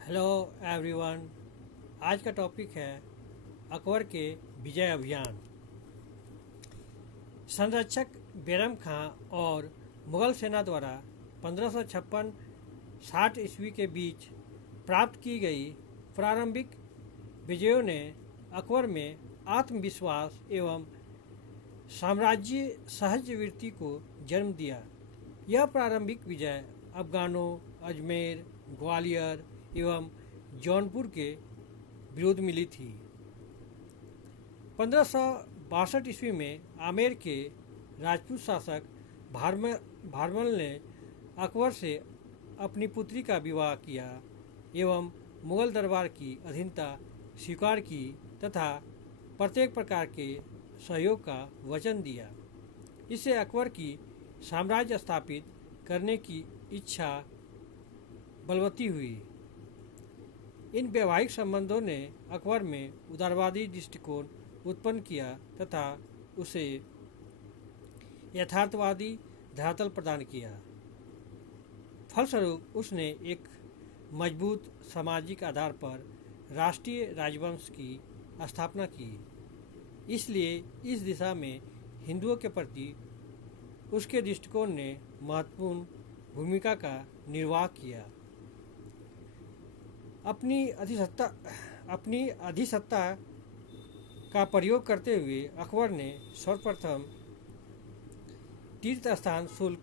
Hello everyone. आज का topic है अकबर के विजय अभियान। संरक्षक बैरम खां और मुगल सेना द्वारा 1556-60 ईस्वी के बीच प्राप्त की गई प्रारंभिक विजयों ने अकबर में आत्मविश्वास एवं साम्राज्य सहजवृत्ति को जन्म दिया। यह प्रारंभिक विजय अफगानों, अजमेर, ग्वालियर एवं जौनपुर के विरुद्ध मिली थी। 1562 ईस्वी में आमेर के राजपूत शासक भारमल ने अकबर से अपनी पुत्री का विवाह किया एवं मुगल दरबार की अधीनता स्वीकार की तथा प्रत्येक प्रकार के सहयोग का वचन दिया। इससे अकबर की साम्राज्य स्थापित करने की इच्छा बलवती हुई। इन वैवाहिक संबंधों ने अकबर में उदारवादी दृष्टिकोण उत्पन्न किया तथा उसे यथार्थवादी धरातल प्रदान किया। फलस्वरूप उसने एक मजबूत सामाजिक आधार पर राष्ट्रीय राजवंश की स्थापना की। इसलिए इस दिशा में हिंदुओं के प्रति उसके दृष्टिकोण ने महत्वपूर्ण भूमिका का निर्वाह किया। अपनी अधिसत्ता का प्रयोग करते हुए अकबर ने सर्वप्रथम तीर्थ स्थान शुल्क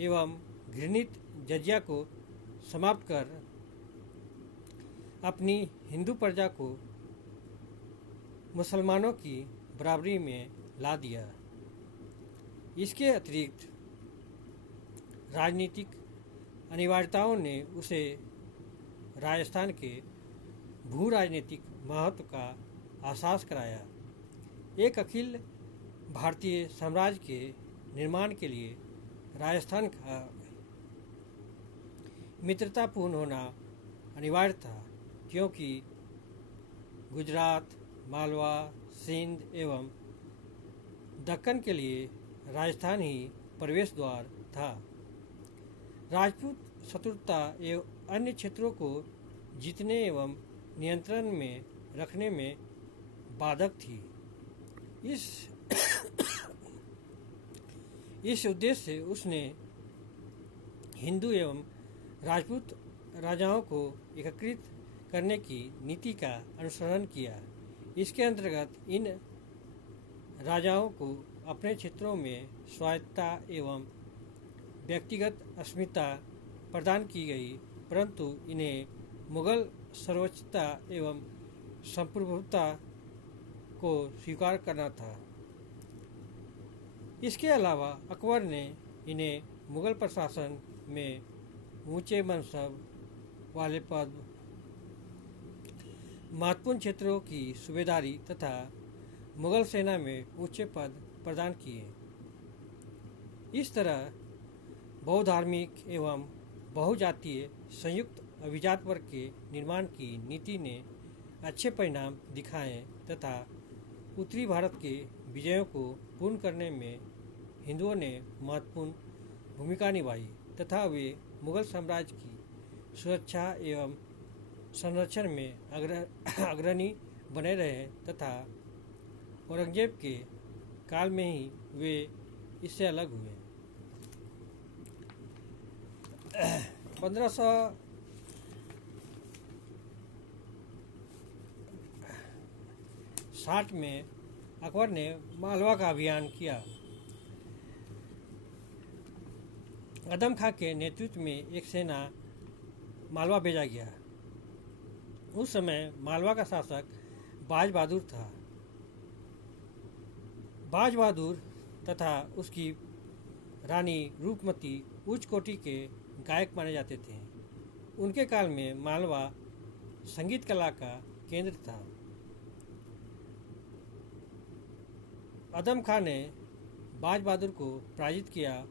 एवं घृणित जजिया को समाप्त कर अपनी हिंदू प्रजा को मुसलमानों की बराबरी में ला दिया। इसके अतिरिक्त राजनीतिक अनिवार्यताओं ने उसे राजस्थान के भू राजनीतिक महत्व का एहसास कराया। एक अखिल भारतीय साम्राज्य के निर्माण के लिए राजस्थान का मित्रतापूर्ण होना अनिवार्य था, क्योंकि गुजरात, मालवा, सिंध एवं दक्कन के लिए राजस्थान ही प्रवेश द्वार था। राजपूत शत्रुता एवं अन्य क्षेत्रों को जीतने एवं नियंत्रण में रखने में बाधक थी। इस उद्देश्य से उसने हिंदू एवं राजपूत राजाओं को एकीकृत करने की नीति का अनुसरण किया। इसके अंतर्गत इन राजाओं को अपने क्षेत्रों में स्वायत्तता एवं व्यक्तिगत अस्मिता प्रदान की गई, परंतु इन्हें मुगल सर्वोच्चता एवं संप्रभुता को स्वीकार करना था। इसके अलावा अकबर ने इन्हें मुगल प्रशासन में ऊंचे मनसब वाले पद, महत्वपूर्ण क्षेत्रों की सूबेदारी तथा मुगल सेना में ऊंचे पद प्रदान किए। इस तरह बहुधार्मिक एवं बहुजातीय संयुक्त अभिजात वर्ग के निर्माण की नीति ने अच्छे परिणाम दिखाए तथा उत्तरी भारत के विजयों को पूर्ण करने में हिंदुओं ने महत्वपूर्ण भूमिका निभाई तथा वे मुगल साम्राज्य की सुरक्षा एवं संरक्षण में अग्रणी बने रहे तथा औरंगजेब के काल में ही वे इससे अलग हुए। 1560 में अकबर ने मालवा का अभियान किया। आदम खां के नेतृत्व में एक सेना मालवा भेजा गया। उस समय मालवा का शासक बाज बहादुर था। बाज बहादुर तथा उसकी रानी रूपमती उच्च कोटि के गायक माने जाते थे। उनके काल में मालवा संगीत कला का केंद्र था। आदम खां ने बाज बहादुर को पराजित किया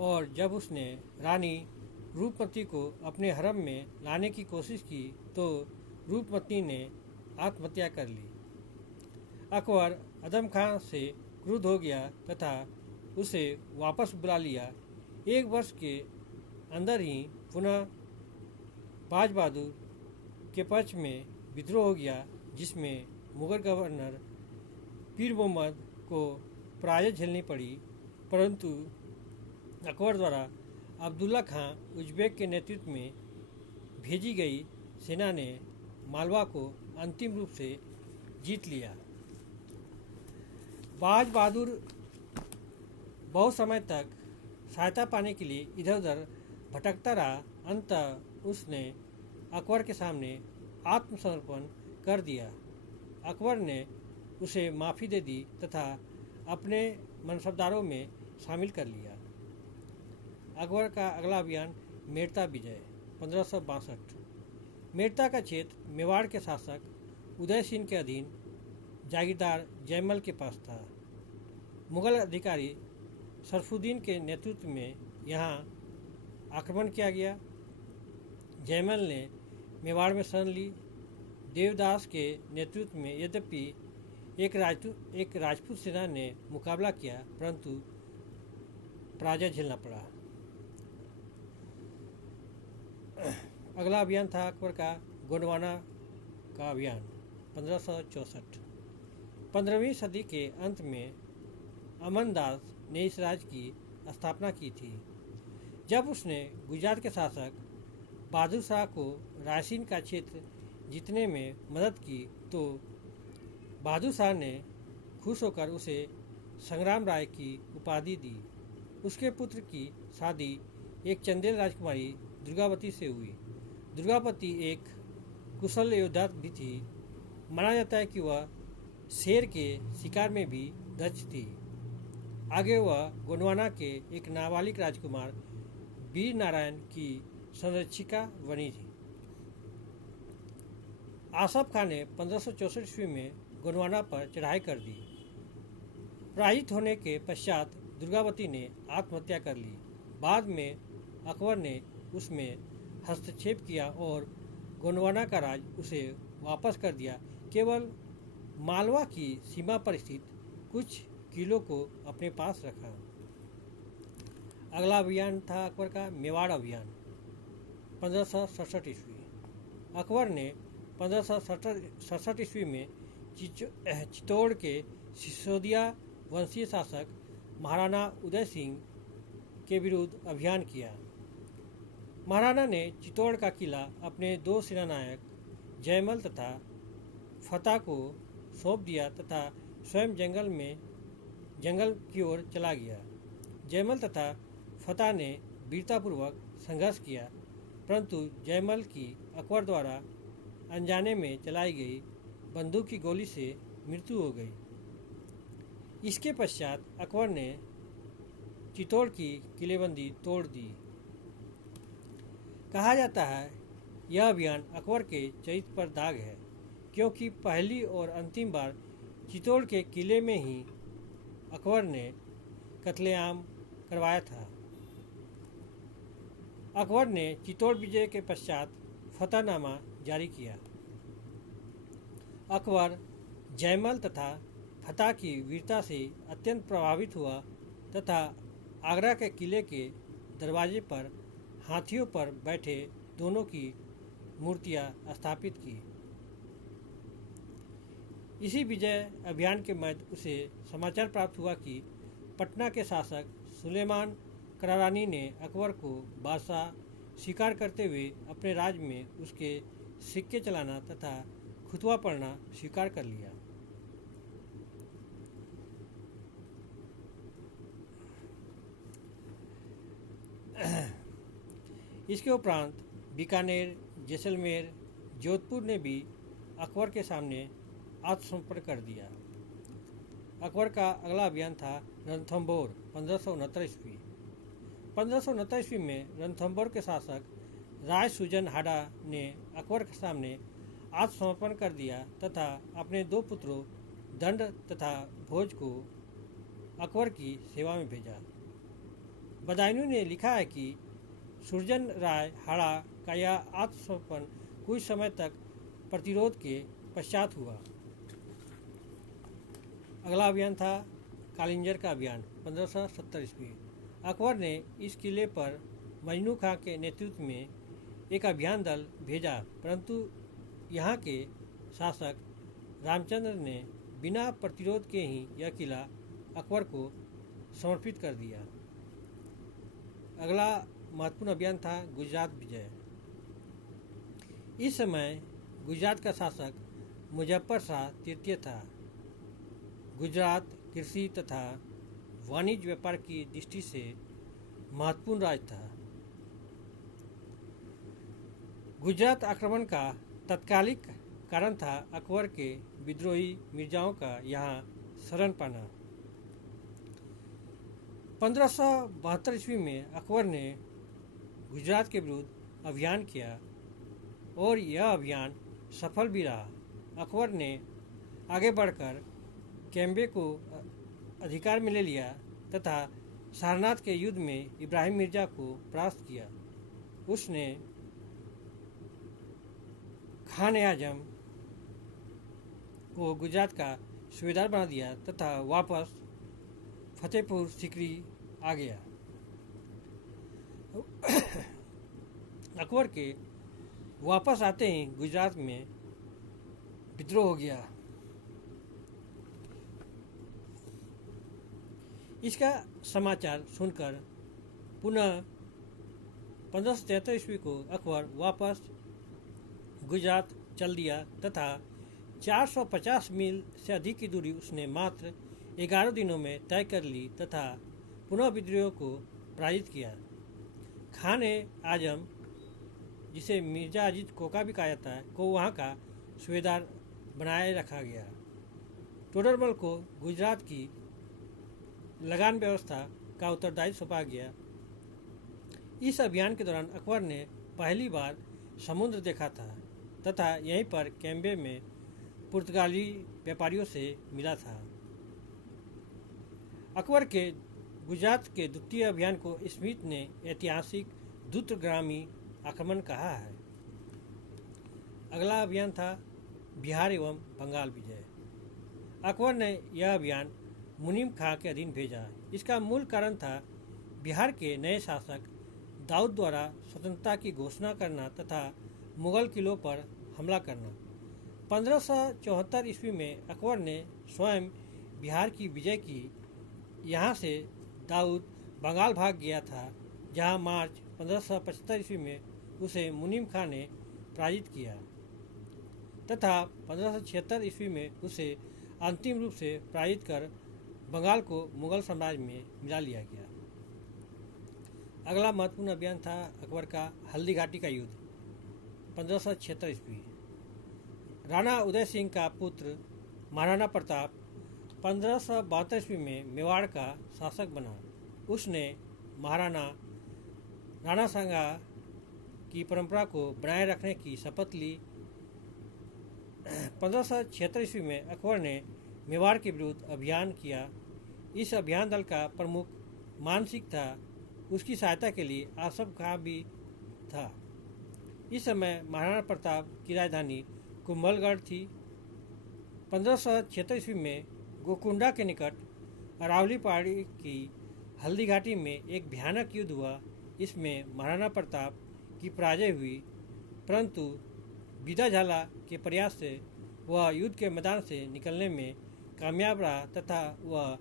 और जब उसने रानी रूपमती को अपने हरम में लाने की कोशिश की तो रूपमती ने आत्महत्या कर ली। अकबर आदम खां से क्रुद्ध हो गया तथा उसे वापस बुला लिया। एक वर्ष के अंदर ही पुनः बाज बहादुर के पक्ष में विद्रोह हो गया, जिसमें मुगल गवर्नर पीर मोहम्मद को पराजय झेलनी पड़ी। परंतु अकबर द्वारा अब्दुल्ला खां उज्बेक के नेतृत्व में भेजी गई सेना ने मालवा को अंतिम रूप से जीत लिया। बाज बहादुर बहुत समय तक सहायता पाने के लिए इधर उधर भटकता रहा। अंततः उसने अकबर के सामने आत्मसमर्पण कर दिया। अकबर ने उसे माफ़ी दे दी तथा अपने मनसबदारों में शामिल कर लिया। अकबर का अगला अभियान मेड़ता विजय 1562। मेड़ता का क्षेत्र मेवाड़ के शासक उदय सिंह के अधीन जागीरदार जयमल के पास था। मुगल अधिकारी सरफुद्दीन के नेतृत्व में यहाँ आक्रमण किया गया। जयमल ने मेवाड़ में शरण ली। देवदास के नेतृत्व में यद्यपि एक राजपूत सेना ने मुकाबला किया, परंतु पराजय झेलना पड़ा। अगला अभियान था अकबर का गोंडवाना का अभियान 1564। 15वीं सदी के अंत में अमनदास ने इस राज्य की स्थापना की थी। जब उसने गुजरात के शासक बहादुर शाह को रायसीन का क्षेत्र जीतने में मदद की, तो बहादुर शाह ने खुश होकर उसे संग्राम राय की उपाधि दी। उसके पुत्र की शादी एक चंदेल राजकुमारी दुर्गावती से हुई। दुर्गावती एक कुशल योद्धा भी थी। माना जाता है कि वह शेर के शिकार में भी दक्ष थी। आगे वह गोंडवाना के एक नाबालिग राजकुमार वीर नारायण की संरक्षिका बनी थी। आसफ खान ने 1564 ईस्वी में गोंडवाना पर चढ़ाई कर दी। पराजित होने के पश्चात दुर्गावती ने आत्महत्या कर ली। बाद में अकबर ने उसमें हस्तक्षेप किया और गोंडवाना का राज उसे वापस कर दिया। केवल मालवा की सीमा पर स्थित कुछ किलों को अपने पास रखा। अगला अभियान था अकबर का मेवाड़ अभियान 1567 ईस्वी। अकबर ने 1567 ईस्वी में चित्तौड़ के सिसोदिया वंशीय शासक महाराणा उदय सिंह के विरुद्ध अभियान किया। महाराणा ने चित्तौड़ का किला अपने दो सेनानायक जयमल तथा फतेह को सौंप दिया तथा स्वयं जंगल की ओर चला गया। जयमल तथा फतेह ने वीरतापूर्वक संघर्ष किया, परंतु जयमल की अकबर द्वारा अनजाने में चलाई गई बंदूक की गोली से मृत्यु हो गई। इसके पश्चात अकबर ने चित्तौड़ की किलेबंदी तोड़ दी। कहा जाता है यह अभियान अकबर के चरित्र पर दाग है, क्योंकि पहली और अंतिम बार चित्तौड़ के किले में ही अकबर ने कत्लेआम करवाया था। अकबर ने चित्तौड़ विजय के पश्चात फतहनामा जारी किया। अकबर जयमल तथा फतेह की वीरता से अत्यंत प्रभावित हुआ तथा आगरा के किले के दरवाजे पर हाथियों पर बैठे दोनों की मूर्तियां स्थापित की। इसी विजय अभियान के मध्य उसे समाचार प्राप्त हुआ कि पटना के शासक सुलेमान करारानी ने अकबर को बादशाह स्वीकार करते हुए अपने राज्य में उसके सिक्के चलाना तथा खुतबा पढ़ना स्वीकार कर लिया। इसके उपरांत बीकानेर, जैसलमेर, जोधपुर ने भी अकबर के सामने आत्मसमर्पण कर दिया। अकबर का अगला अभियान था रणथंभौर 1569 ईस्वी। 1569 ईस्वी में रणथंभौर के शासक राय सुजन हाडा ने अकबर के सामने आत्मसमर्पण कर दिया तथा अपने दो पुत्रों दंड तथा भोज को अकबर की सेवा में भेजा। बदायूं ने लिखा है कि सुरजन राय हाड़ा का यह आत्मसमर्पण कुछ समय तक प्रतिरोध के पश्चात हुआ। अगला अभियान था कालिंजर का अभियान 1570 ईस्वी। अकबर ने इस किले पर मजनू खां के नेतृत्व में एक अभियान दल भेजा, परंतु यहाँ के शासक रामचंद्र ने बिना प्रतिरोध के ही यह किला अकबर को समर्पित कर दिया। अगला महत्वपूर्ण अभियान था गुजरात विजय। इस समय गुजरात का शासक मुजफ्फर शाह तृतीय था। गुजरात कृषि तथा वाणिज्य व्यापार की दृष्टि से महत्वपूर्ण राज्य था। गुजरात आक्रमण का तत्कालिक कारण था अकबर के विद्रोही मिर्जाओं का यहाँ शरण पाना। 1572 ईस्वी में अकबर ने गुजरात के विरुद्ध अभियान किया और यह अभियान सफल भी रहा। अकबर ने आगे बढ़कर कैम्बे को अधिकार में ले लिया तथा सारनाथ के युद्ध में इब्राहिम मिर्जा को परास्त किया। उसने खान आजम को गुजरात का सूबेदार बना दिया तथा वापस फतेहपुर सीकरी आ गया। अकबर के वापस आते ही गुजरात में विद्रोह हो गया। इसका समाचार सुनकर पुनः 1573 ईस्वी को अकबर वापस गुजरात चल दिया तथा 450 मील से अधिक की दूरी उसने मात्र 11 दिनों में तय कर ली तथा पुनः विद्रोह को पराजित किया। खान आजम, जिसे मिर्जा अजीत कोका भी कहा जाता है, को वहाँ का सूबेदार बनाए रखा गया। टोडरमल को गुजरात की लगान व्यवस्था का उत्तरदायित्व सौंपा गया। इस अभियान के दौरान अकबर ने पहली बार समुद्र देखा था तथा यहीं पर कैम्बे में पुर्तगाली व्यापारियों से मिला था। अकबर के गुजरात के द्वितीय अभियान को स्मिथ ने ऐतिहासिक द्रुतगामी आक्रमण कहा है। अगला अभियान था बिहार एवं बंगाल विजय। अकबर ने यह अभियान मुनीम खां के अधीन भेजा। इसका मूल कारण था बिहार के नए शासक दाऊद द्वारा स्वतंत्रता की घोषणा करना तथा मुगल किलों पर हमला करना। 1574 ईस्वी में अकबर ने स्वयं बिहार की विजय की। यहाँ से दाऊद बंगाल भाग गया था, जहाँ मार्च 1575 ईस्वी में उसे मुनीम खां ने पराजित किया तथा 1576 ईस्वी में उसे अंतिम रूप से पराजित कर बंगाल को मुगल साम्राज्य में मिला लिया गया। अगला महत्वपूर्ण अभियान था अकबर का हल्दी घाटी का युद्ध 1576 ईस्वी। राणा उदय सिंह का पुत्र महाराणा प्रताप 1572 ईस्वी में मेवाड़ का शासक बना। उसने महाराणा राणा सांगा की परंपरा को बनाए रखने की शपथ ली। 1576 ईस्वी में अकबर ने मेवाड़ के विरुद्ध अभियान किया। इस अभियान दल का प्रमुख मानसिंह था। उसकी सहायता के लिए आसफ खां भी था। इस समय महाराणा प्रताप की राजधानी कुंभलगढ़ थी। 1576 ईस्वी में गोकुंडा के निकट अरावली पहाड़ी की हल्दी घाटी में एक भयानक युद्ध हुआ। इसमें महाराणा प्रताप की पराजय हुई, परंतु बीदा झाला के प्रयास से वह युद्ध के मैदान से निकलने में कामयाब रहा तथा वह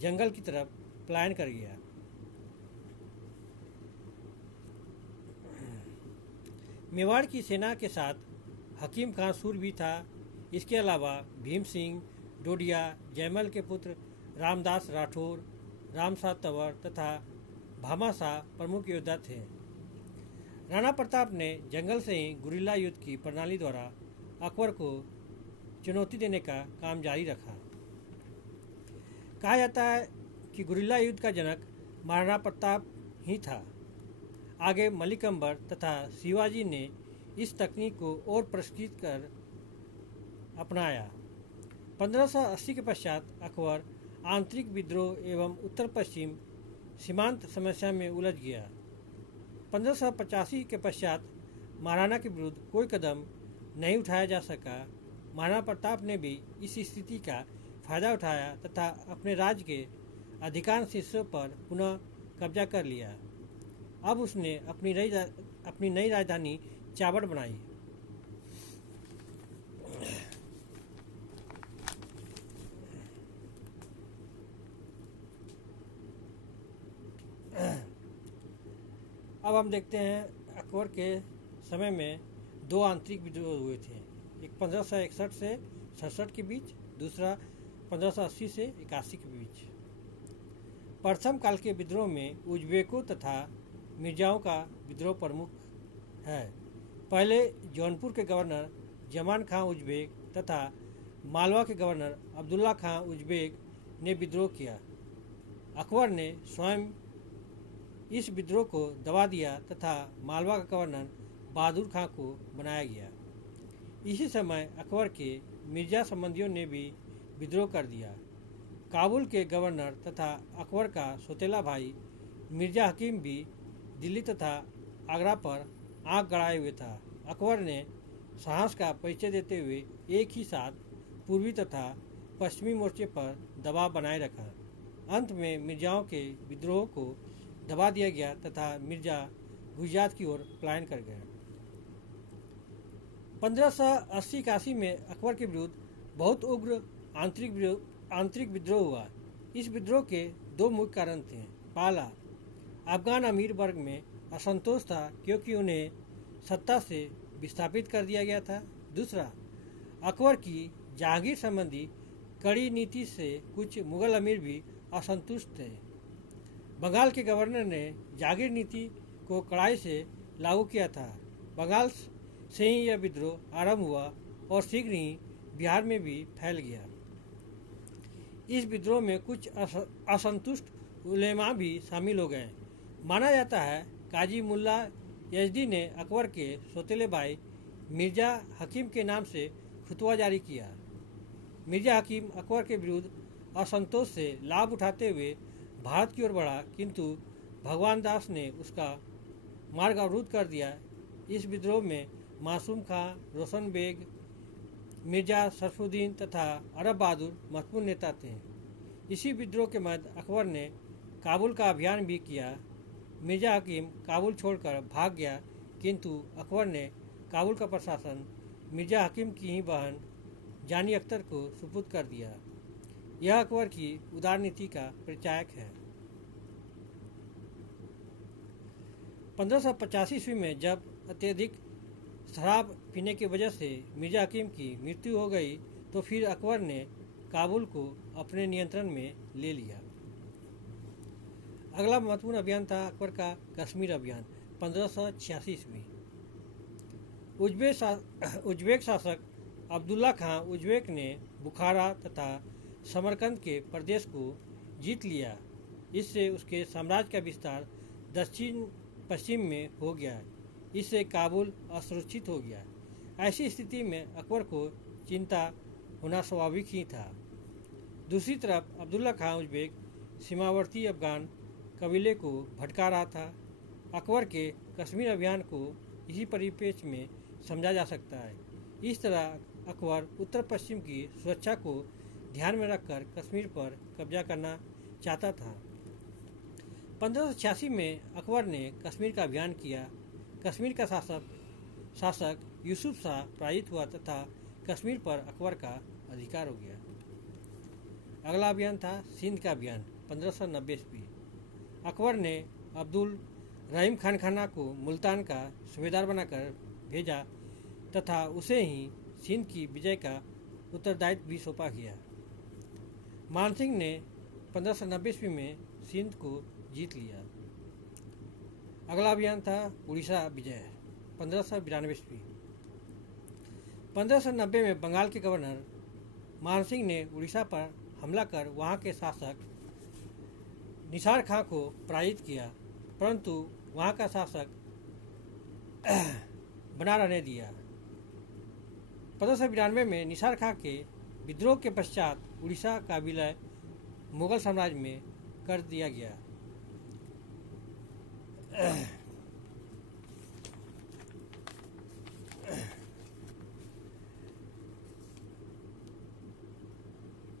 जंगल की तरफ पलायन कर गया। मेवाड़ की सेना के साथ हकीम खां सूर भी था। इसके अलावा भीम सिंह डोडिया, जयमल के पुत्र रामदास राठौर, रामशाह तंवर तथा भामाशाह प्रमुख योद्धा थे। राणा प्रताप ने जंगल से ही गुरिल्ला युद्ध की प्रणाली द्वारा अकबर को चुनौती देने का काम जारी रखा। कहा जाता है कि गुरिल्ला युद्ध का जनक महाराणा प्रताप ही था। आगे मलिक अंबर तथा शिवाजी ने इस तकनीक को और परिष्कृत कर अपनाया। 1580 के पश्चात अकबर आंतरिक विद्रोह एवं उत्तर पश्चिम सीमांत समस्या में उलझ गया। 1585 के पश्चात महाराणा के विरुद्ध कोई कदम नहीं उठाया जा सका। महाराणा प्रताप ने भी इस स्थिति का फायदा उठाया तथा अपने राज्य के अधिकांश हिस्सों पर पुनः कब्जा कर लिया। अब उसने अपनी अपनी नई राजधानी चावड़ बनाई। अब हम देखते हैं अकबर के समय में दो आंतरिक विद्रोह हुए थे, एक 1561 से 67 के बीच, दूसरा 1580 से 81 के बीच। प्रथम काल के विद्रोह में उज्बेकों तथा मिर्जाओं का विद्रोह प्रमुख है। पहले जौनपुर के गवर्नर जमान खां उज्बेक तथा मालवा के गवर्नर अब्दुल्ला खां उज्बेक ने विद्रोह किया। अकबर ने स्वयं इस विद्रोह को दबा दिया तथा मालवा का गवर्नर बहादुर खां को बनाया गया। इसी समय अकबर के मिर्जा संबंधियों ने भी विद्रोह कर दिया। काबुल के गवर्नर तथा अकबर का सौतेला भाई मिर्जा हकीम भी दिल्ली तथा आगरा पर आंख गड़ाए हुए था। अकबर ने साहस का परिचय देते हुए एक ही साथ पूर्वी तथा पश्चिमी मोर्चे पर दबाव बनाए रखा। अंत में मिर्जाओं के विद्रोह को दबा दिया गया तथा मिर्जा गुजरात की ओर पलायन कर गए। 1580-81 में अकबर के विरुद्ध बहुत उग्र आंतरिक विद्रोह हुआ। इस विद्रोह के दो मुख्य कारण थे। पहला, अफगान अमीर वर्ग में असंतोष था क्योंकि उन्हें सत्ता से विस्थापित कर दिया गया था। दूसरा, अकबर की जहांगीर संबंधी कड़ी नीति से कुछ मुगल अमीर भी असंतुष्ट थे। बंगाल के गवर्नर ने जागीर नीति को कड़ाई से लागू किया था। बंगाल से ही यह विद्रोह आरंभ हुआ और शीघ्र ही बिहार में भी फैल गया। इस विद्रोह में कुछ असंतुष्ट उलेमा भी शामिल हो गए। माना जाता है काजी मुल्ला यजदी ने अकबर के सौतेले भाई मिर्जा हकीम के नाम से फतवा जारी किया। मिर्जा हकीम अकबर के विरुद्ध असंतोष से लाभ उठाते हुए भारत की ओर बढ़ा, किंतु भगवान दास ने उसका मार्ग अवरुद्ध कर दिया। इस विद्रोह में मासूम खां, रोशन बेग, मिर्जा सरफुद्दीन तथा अरब बहादुर महत्वपूर्ण नेता थे। इसी विद्रोह के मध्य अकबर ने काबुल का अभियान भी किया। मिर्जा हकीम काबुल छोड़कर भाग गया, किंतु अकबर ने काबुल का प्रशासन मिर्जा हकीम की ही बहन जानी अख्तर को सुपुर्द कर दिया। यह अकबर की उदार नीति का परिचायक है। 1585 ईस्वी में जब अत्यधिक शराब पीने की वजह से मिर्जा हकीम की मृत्यु हो गई तो फिर अकबर ने काबुल को अपने नियंत्रण में ले लिया। अगला महत्वपूर्ण अभियान था अकबर का कश्मीर अभियान 1586 ईस्वी। उज्बेक शासक अब्दुल्ला खां उज्बेक ने बुखारा तथा समरकंद के प्रदेश को जीत लिया। इससे उसके साम्राज्य का विस्तार दक्षिण पश्चिम में हो गया। इससे काबुल असुरक्षित हो गया। ऐसी स्थिति में अकबर को चिंता होना स्वाभाविक ही था। दूसरी तरफ अब्दुल्ला खां उज्बेक सीमावर्ती अफगान कबीले को भटका रहा था। अकबर के कश्मीर अभियान को इसी परिप्रेक्ष्य में समझा जा सकता है। इस तरह अकबर उत्तर पश्चिम की सुरक्षा को ध्यान में रखकर कश्मीर पर कब्जा करना चाहता था। 1586 में अकबर ने कश्मीर का अभियान किया। कश्मीर का शासक यूसुफ शाह पराजित हुआ तथा कश्मीर पर अकबर का अधिकार हो गया। अगला अभियान था सिंध का अभियान 1590 ईस्वी। अकबर ने अब्दुल रहीम खान खाना को मुल्तान का सूबेदार बनाकर भेजा तथा उसे ही सिंध की विजय का उत्तरदायित्व भी सौंपा गया। मानसिंह ने 1590 ईस्वी में सिंध को जीत लिया। अगला अभियान था उड़ीसा विजय 1592 ईस्वी। 1590 में बंगाल के गवर्नर मानसिंह ने उड़ीसा पर हमला कर वहां के शासक निसार खां को पराजित किया, परंतु वहां का शासक बना रहने दिया। 1592 में निसार खां के विद्रोह के पश्चात उड़ीसा का विलय मुगल साम्राज्य में कर दिया गया।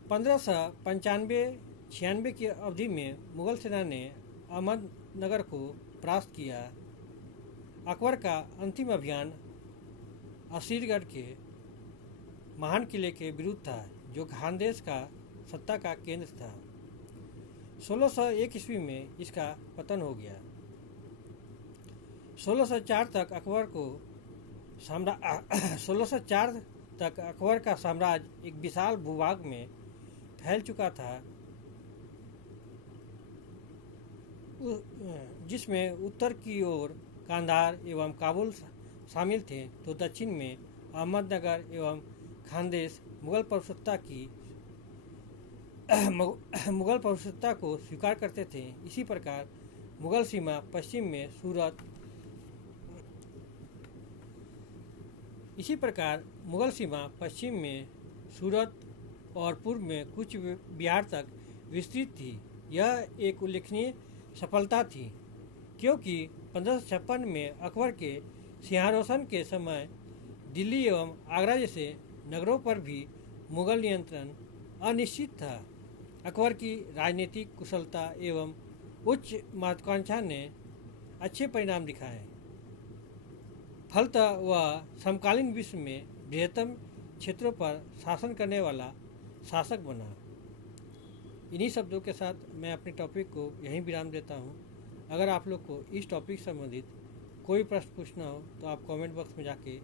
पंद्रह सौ 95-96 की अवधि में मुगल सेना ने अहमदनगर को परास्त किया। अकबर का अंतिम अभियान असीरगढ़ के महान किले के विरुद्ध था, जो खानदेश का सत्ता का केंद्र था। 1601 ईस्वी में इसका पतन हो गया। 1604 तक अकबर को 1604 तक अकबर का साम्राज्य एक विशाल भूभाग में फैल चुका था, जिसमें उत्तर की ओर कांधार एवं काबुल शामिल थे, तो दक्षिण में अहमदनगर एवं खानदेश मुगल प्रभुसत्ता को स्वीकार करते थे। इसी प्रकार मुगल सीमा पश्चिम में सूरत और पूर्व में कुछ बिहार तक विस्तृत थी। यह एक उल्लेखनीय सफलता थी, क्योंकि 1556 में अकबर के सिंहारोहण के समय दिल्ली एवं आगरा जैसे नगरों पर भी मुगल नियंत्रण अनिश्चित था। अकबर की राजनीतिक कुशलता एवं उच्च महत्वाकांक्षा ने अच्छे परिणाम दिखाए। फलतः वह समकालीन विश्व में बृहत्तम क्षेत्रों पर शासन करने वाला शासक बना। इन्हीं शब्दों के साथ मैं अपने टॉपिक को यहीं विराम देता हूँ। अगर आप लोग को इस टॉपिक से संबंधित कोई प्रश्न पूछना हो तो आप कमेंट बॉक्स में जाके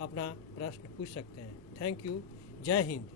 अपना प्रश्न पूछ सकते हैं। Thank you. जय हिंद।